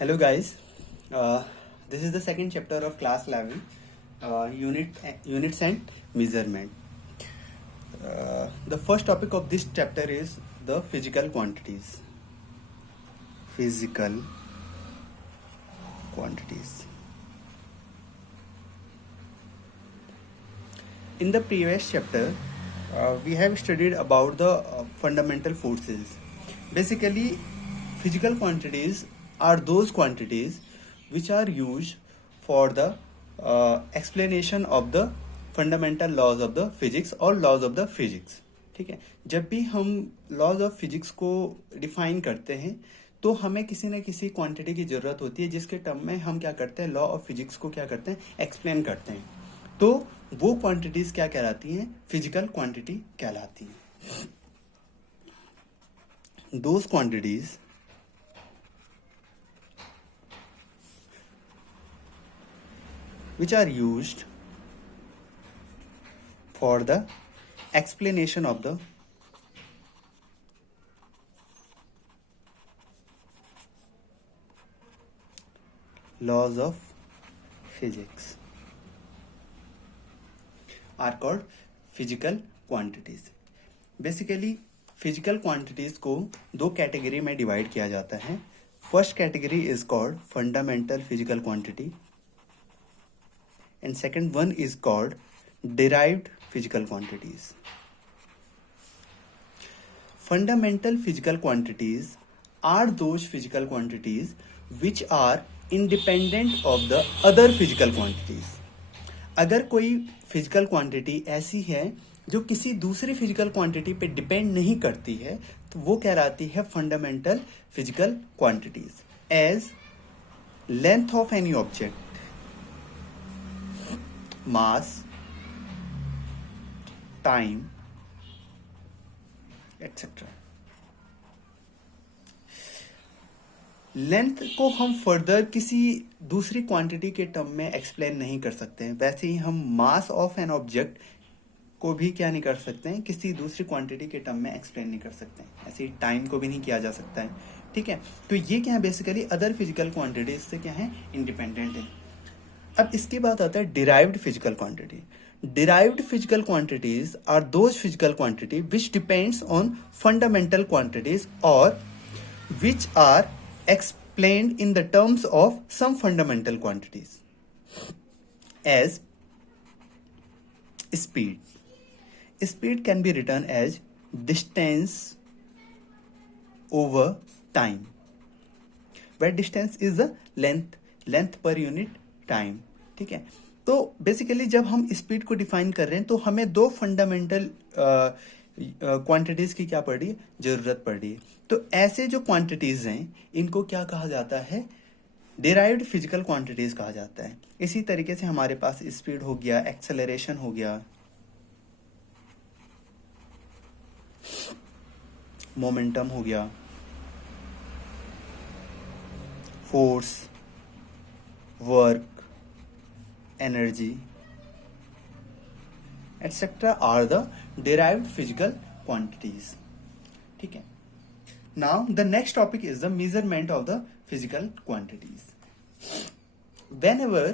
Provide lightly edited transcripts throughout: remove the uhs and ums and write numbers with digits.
Hello guys, this is the second chapter of class 11, units and measurement. The first topic of this chapter is the physical quantities. Physical quantities. In the previous chapter, we have studied about the fundamental forces. Basically, physical quantities are those quantities which are used for the explanation of the fundamental laws of the physics और laws of the physics. ठीक है, जब भी हम laws of physics को define करते हैं तो हमें किसी न किसी क्वांटिटी की जरूरत होती है जिसके टर्म में हम क्या करते हैं, लॉ ऑफ फिजिक्स को क्या करते हैं, एक्सप्लेन करते हैं. तो वो क्वांटिटीज क्या कहलाती हैं, फिजिकल क्वांटिटी कहलाती हैं. Those quantities which are used for the explanation of the laws of physics are called physical quantities. Basically physical quantities को दो कैटेगरी में डिवाइड किया जाता है. First category is called fundamental physical quantity and second one is called derived physical quantities. Fundamental physical quantities are those physical quantities which are independent of the other physical quantities. अगर कोई physical quantity ऐसी है जो किसी दूसरी physical quantity पे depend नहीं करती है तो वो कहलाती है fundamental physical quantities. As length of any object, mass, time, etc. Length को हम फर्दर किसी दूसरी क्वांटिटी के टर्म में एक्सप्लेन नहीं कर सकते हैं. वैसे ही हम मास ऑफ एन ऑब्जेक्ट को भी क्या नहीं कर सकते हैं, किसी दूसरी क्वांटिटी के टर्म में एक्सप्लेन नहीं कर सकते हैं. ऐसे ही टाइम को भी नहीं किया जा सकता है. ठीक है, तो ये क्या है, बेसिकली अदर फिजिकल क्वांटिटीज से क्या है, इंडिपेंडेंट है. अब इसके बाद आता है derived physical quantity. Derived physical quantities are those physical quantity which depends on fundamental quantities और which are explained in the terms of some fundamental quantities. As speed. Speed can be written as distance over time, where distance is the length per unit time. ठीक है, तो basically जब हम speed को define कर रहे हैं तो हमें दो फंडामेंटल क्वांटिटीज की क्या पड़ रही है, जरूरत पड़ रही है. तो ऐसे जो क्वांटिटीज हैं इनको क्या कहा जाता है, डिराइव्ड फिजिकल क्वांटिटीज कहा जाता है. इसी तरीके से हमारे पास स्पीड हो गया, एक्सेलरेशन हो गया, मोमेंटम हो गया, force, work, energy, etc. are the derived physical quantities. ठीक है. Now the next topic is the measurement of the physical quantities. Whenever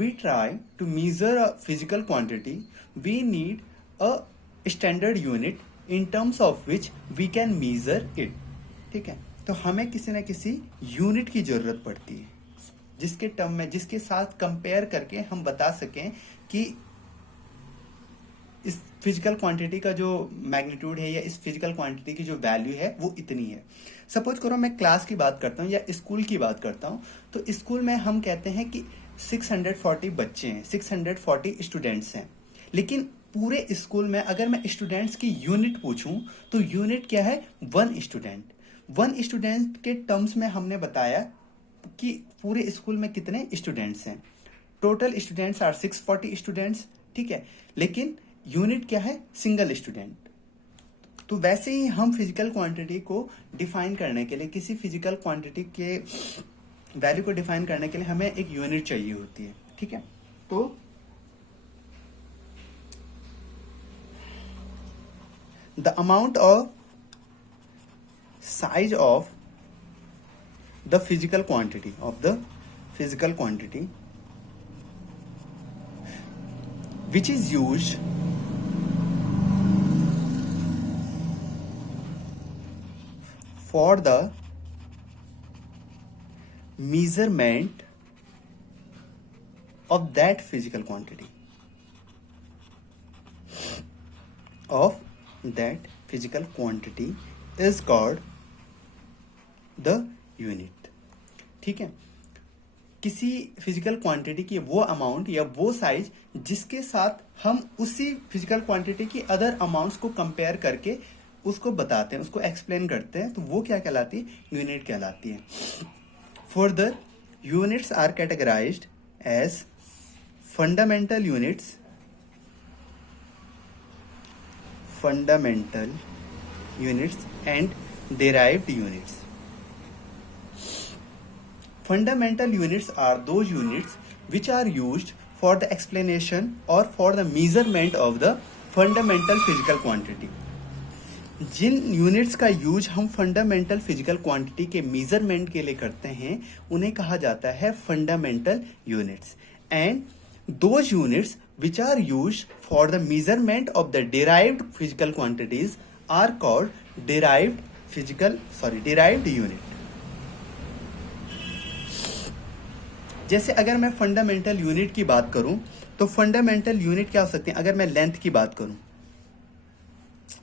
we try to measure a physical quantity, we need a standard unit in terms of which we can measure it. ठीक है, तो हमें किसी न किसी unit की जरूरत पड़ती है जिसके टर्म में, जिसके साथ कंपेयर करके हम बता सकें कि इस फिजिकल क्वांटिटी का जो मैग्नीट्यूड है या इस फिजिकल क्वांटिटी की जो वैल्यू है वो इतनी है. सपोज करो मैं क्लास की बात करता हूँ या स्कूल की बात करता हूँ, तो स्कूल में हम कहते हैं कि 640 बच्चे हैं, 640 स्टूडेंट्स हैं. लेकिन पूरे स्कूल में अगर मैं स्टूडेंट्स की यूनिट पूछूं तो यूनिट क्या है, वन स्टूडेंट. वन स्टूडेंट के टर्म्स में हमने बताया कि पूरे स्कूल में कितने स्टूडेंट्स हैं. Total students are 640 students. ठीक है, लेकिन यूनिट क्या है, सिंगल स्टूडेंट. तो वैसे ही हम फिजिकल क्वांटिटी को डिफाइन करने के लिए, किसी फिजिकल क्वांटिटी के वैल्यू को डिफाइन करने के लिए हमें एक यूनिट चाहिए होती है. ठीक है, तो the amount of size of the physical quantity which is used for the measurement of that physical quantity is called the unit. ठीक है, किसी फिजिकल क्वांटिटी की वो अमाउंट या वो साइज जिसके साथ हम उसी फिजिकल क्वांटिटी की अदर अमाउंट्स को कंपेयर करके उसको बताते हैं, उसको एक्सप्लेन करते हैं, तो वो क्या कहलाती है? यूनिट कहलाती है. Further units are categorized as fundamental units and derived units. Fundamental units are those units which are used for the explanation or for the measurement of the fundamental physical quantity. जिन units का use हम fundamental physical quantity के measurement के लिए करते हैं उन्हें कहा जाता है fundamental units. And those units which are used for the measurement of the derived physical quantities are called derived unit. जैसे अगर मैं फंडामेंटल यूनिट की बात करूं तो फंडामेंटल यूनिट क्या हो सकते हैं? अगर मैं लेंथ की बात करूं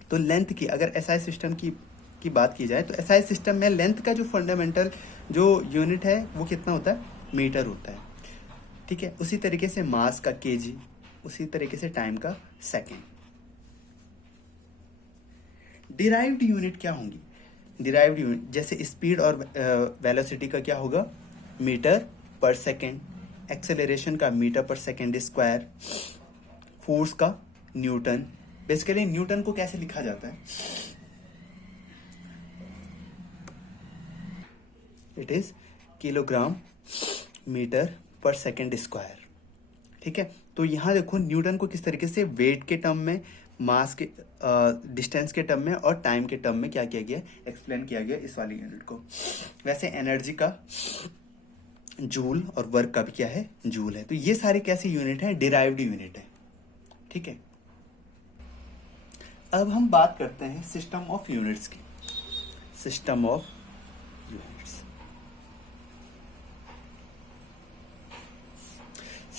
तो लेंथ की, अगर एसआई सिस्टम की बात की जाए तो एसआई सिस्टम में लेंथ का जो फंडामेंटल जो यूनिट है वो कितना होता है? मीटर होता है. ठीक है, उसी तरीके से मास का केजी, उसी तरीके से टाइम का सेकेंड. डिराइव्ड यूनिट क्या होंगी? डिराइव्ड यूनिट जैसे स्पीड और वेलोसिटी का क्या होगा? मीटर पर सेकेंड. एक्सेलरेशन का मीटर पर सेकेंड स्क्वायर. फोर्स का न्यूटन. बेसिकली न्यूटन को कैसे लिखा जाता है? इट इज किलोग्राम मीटर पर सेकेंड स्क्वायर. ठीक है, तो यहां देखो न्यूटन को किस तरीके से वेट के टर्म में, मास के डिस्टेंस के टर्म में और टाइम के टर्म में क्या किया गया? एक्सप्लेन किया गया इस वाली यूनिट को. वैसे एनर्जी का जूल और वर्क का भी क्या है? जूल है. तो ये सारी कैसी यूनिट है? डिराइव्ड यूनिट है. ठीक है, अब हम बात करते हैं सिस्टम ऑफ यूनिट्स की. System of units.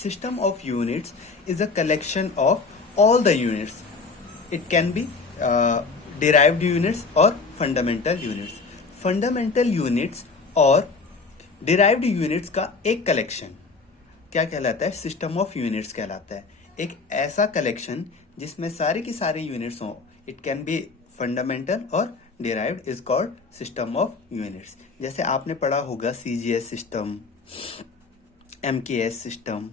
System of units is a collection of all the units. It can be derived units or fundamental units. Fundamental units और derived units का एक कलेक्शन क्या कहलाता है? सिस्टम ऑफ यूनिट्स कहलाता है. एक ऐसा कलेक्शन जिसमें सारे की सारे यूनिट्स हों. इट कैन बी फंडामेंटल और derived is called system of units. जैसे आपने पढ़ा होगा CGS system, MKS system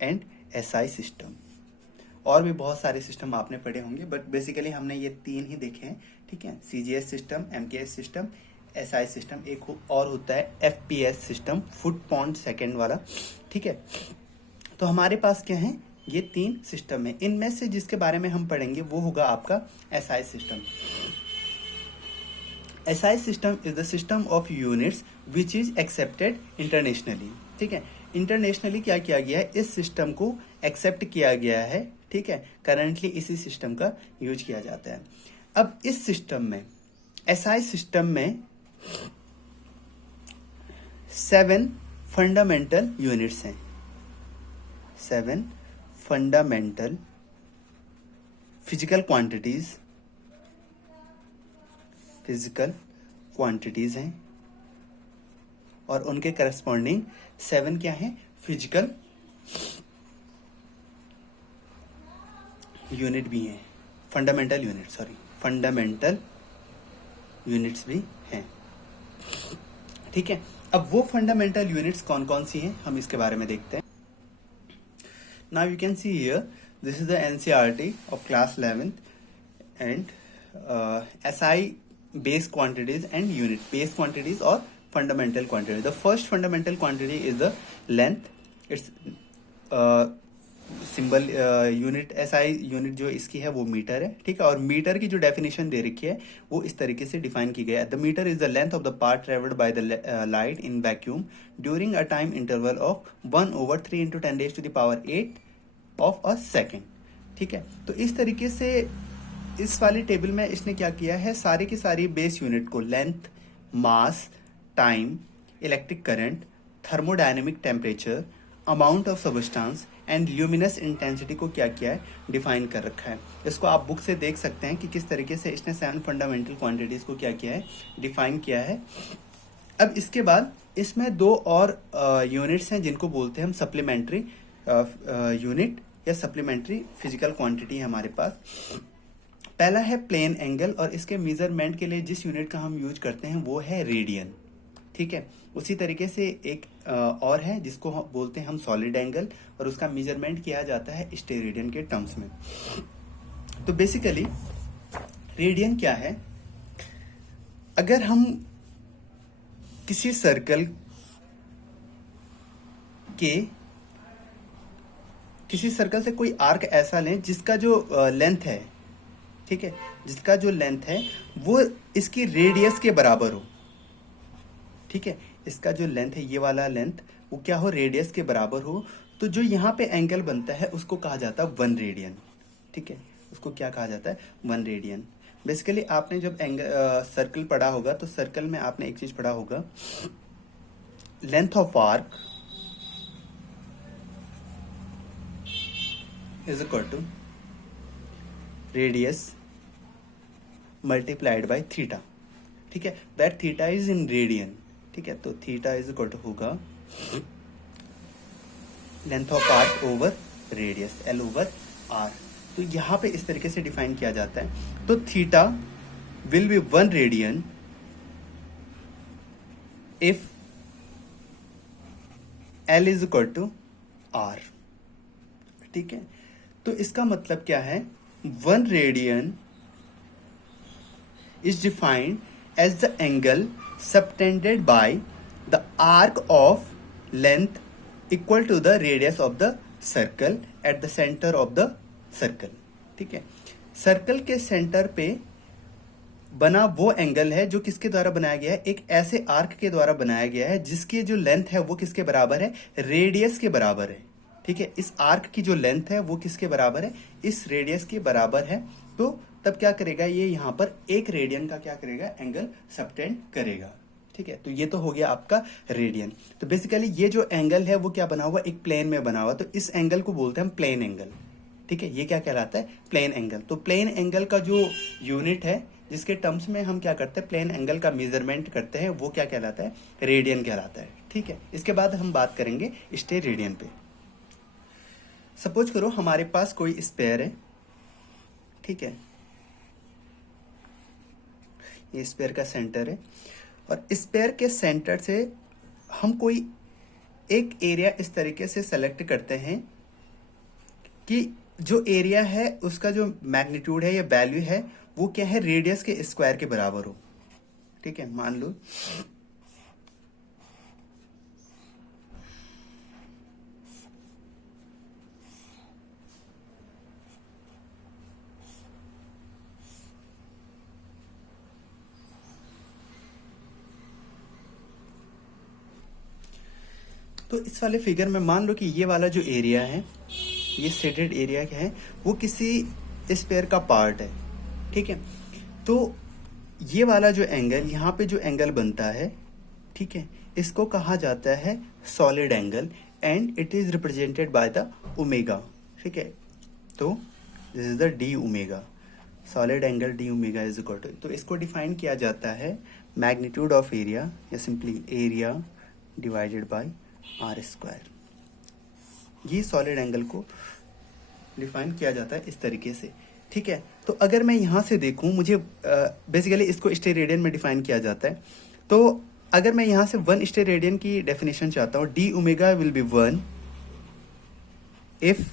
and SI system. और भी बहुत सारे सिस्टम आपने पढ़े होंगे, बट बेसिकली हमने ये तीन ही देखे हैं. ठीक है, CGS system, MKS system, SI system. एक और होता है FPS system, foot pound second वाला. ठीक है, तो हमारे पास क्या है? ये तीन सिस्टम है. इनमें से जिसके बारे में हम पढ़ेंगे वो होगा आपका SI system. SI system is the system of units which is accepted internationally. ठीक है, इंटरनेशनली क्या किया गया है? इस सिस्टम को एक्सेप्ट किया गया है. ठीक है, करंटली इसी सिस्टम का यूज किया जाता है. अब इस सिस्टम में, SI सिस्टम में 7 फंडामेंटल यूनिट्स हैं. 7 फंडामेंटल फिजिकल क्वांटिटीज हैं और उनके करस्पॉन्डिंग 7 क्या है? फिजिकल यूनिट भी हैं. फंडामेंटल यूनिट्स भी हैं. ठीक है, अब वो फंडामेंटल यूनिट्स कौन कौन सी हैं हम इसके बारे में देखते हैं. Now you can see here, this is the NCERT of class 11th and SI base quantities and unit. Base quantities or fundamental quantity. The first fundamental quantity is the length. It's symbol unit, SI unit जो इसकी है वो metre है, ठीक है। और metre की जो डेफिनेशन दे रखी है वो इस तरीके से डिफाइन की गई है। The metre is the length of the path travelled by the light in vacuum during a time interval of 1/3 into 10⁸ of a second, ठीक है। तो इस तरीके से इस वाली टेबल में इसने क्या किया है, सारी की सारी बेस यूनिट को length, mass, time, electric current, thermodynamic temperature, amount of substance and luminous intensity को क्या किया है, डिफाइन कर रखा है। इसको आप बुक से देख सकते हैं कि किस तरीके से इसने 7 फंडामेंटल क्वांटिटीज को क्या किया है, डिफाइन किया है। अब इसके बाद इसमें दो और यूनिट्स हैं जिनको बोलते हैं हम सप्लीमेंट्री यूनिट या सप्लीमेंट्री फिजिकल क्वांटिटी है हमारे पास। पहला है प्लेन एंगल, और इसके मेजरमेंट के लिए जिस यूनिट का हम यूज करते हैं वो है रेडियन, ठीक है। उसी तरीके से एक और है जिसको हम बोलते हैं हम सॉलिड एंगल, और उसका मेजरमेंट किया जाता है स्टेरेडियन के टर्म्स में। तो बेसिकली रेडियन क्या है, अगर हम किसी सर्कल से कोई आर्क ऐसा लें जिसका जो लेंथ है, ठीक है, जिसका जो लेंथ है वो इसकी रेडियस के बराबर हो, ठीक है। इसका जो लेंथ है, ये वाला लेंथ, वो क्या हो, रेडियस के बराबर हो, तो जो यहाँ पे एंगल बनता है उसको कहा जाता है 1 रेडियन, ठीक है। उसको क्या कहा जाता है, 1 रेडियन। बेसिकली आपने जब सर्कल पढ़ा होगा तो सर्कल में आपने एक चीज पढ़ा होगा, length of arc is equal to radius multiplied by theta, ठीक है। That theta is in radian, ठीक है। तो थीटा इज इक्वल टू होगा length of arc over radius, l over r. तो यहां पे इस तरीके से डिफाइन किया जाता है। तो theta will be 1 radian if l is equal to r, ठीक है। तो इसका मतलब क्या है, 1 radian is defined as the angle subtended by the arc of length equal to the radius of the circle at the center of the circle, ठीक है। Circle के सेंटर पे बना वो एंगल है जो किसके द्वारा बनाया गया है, एक ऐसे आर्क के द्वारा बनाया गया है जिसकी जो लेंथ है वो किसके बराबर है, रेडियस के बराबर है, ठीक है। इस आर्क की जो लेंथ है वो किसके बराबर है, इस रेडियस के बराबर है। तो तब क्या करेगा, ये यहाँ पर 1 रेडियन का क्या करेगा, एंगल सबटेंड करेगा, ठीक है। तो ये तो हो गया आपका रेडियन। तो बेसिकली ये जो एंगल है वो क्या बना हुआ, एक प्लेन में बना हुआ, तो इस एंगल को बोलते हैं हम प्लेन एंगल, ठीक है। ये क्या कहलाता है, प्लेन एंगल। तो प्लेन एंगल का जो यूनिट है जिसके टर्म्स में हम क्या करते हैं, प्लेन एंगल का मेजरमेंट करते हैं, वो क्या कहलाता है, रेडियन कहलाता है, ठीक है। इसके बाद हम बात करेंगे स्टे रेडियन पे। सपोज करो हमारे पास कोई स्पेयर है, ठीक है, ये स्पेयर का सेंटर है, और स्पेयर के सेंटर से हम कोई एक एरिया इस तरीके से सेलेक्ट करते हैं कि जो एरिया है उसका जो मैग्नीट्यूड है या वैल्यू है वो क्या है, रेडियस के स्क्वायर के बराबर हो, ठीक है। मान लो तो इस वाले फिगर में मान लो कि ये वाला जो एरिया है, ये शेडेड एरिया क्या है, वो किसी स्फीयर का पार्ट है, ठीक है। तो ये वाला जो एंगल, यहाँ पे जो एंगल बनता है, ठीक है, इसको कहा जाता है solid angle, and it is represented by the omega, ठीक है। तो this is the d omega, solid angle d omega is equal to, तो इसको डिफाइन किया जाता है मैग्नीट्यूड ऑफ एरिया या simply area divided by r square. ये सॉलिड एंगल को डिफाइन किया जाता है इस तरीके से, ठीक है। तो अगर मैं यहां से देखूं, मुझे बेसिकली इसको स्टेरेडियन में डिफाइन किया जाता है। तो अगर मैं यहां से 1 स्टेरेडियन की डेफिनेशन चाहता हूं, d omega will be 1 if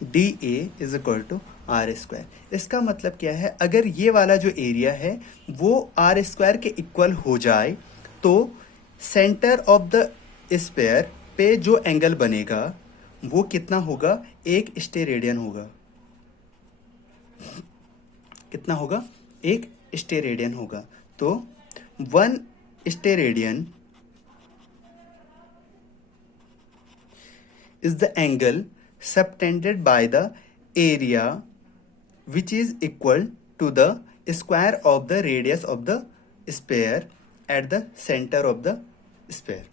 d a is equal to r square. इसका मतलब क्या है, अगर ये वाला जो एरिया है वो आर स्क्वायर के इक्वल हो जाए तो सेंटर ऑफ द स्फीयर पे जो एंगल बनेगा वो कितना होगा, 1 स्टेरेडियन होगा। कितना होगा, 1 स्टेरेडियन होगा। तो 1 steradian is the angle subtended by the area which is equal to the square of the radius of the sphere at the center of the sphere।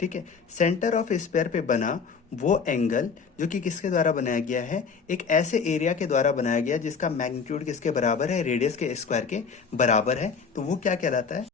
ठीक है, सेंटर ऑफ स्पेयर पे बना वो एंगल जो कि किसके द्वारा बनाया गया है, एक ऐसे एरिया के द्वारा बनाया गया जिसका मैग्नीट्यूड किसके बराबर है, रेडियस के स्क्वायर के बराबर है। तो वो क्या कहलाता है,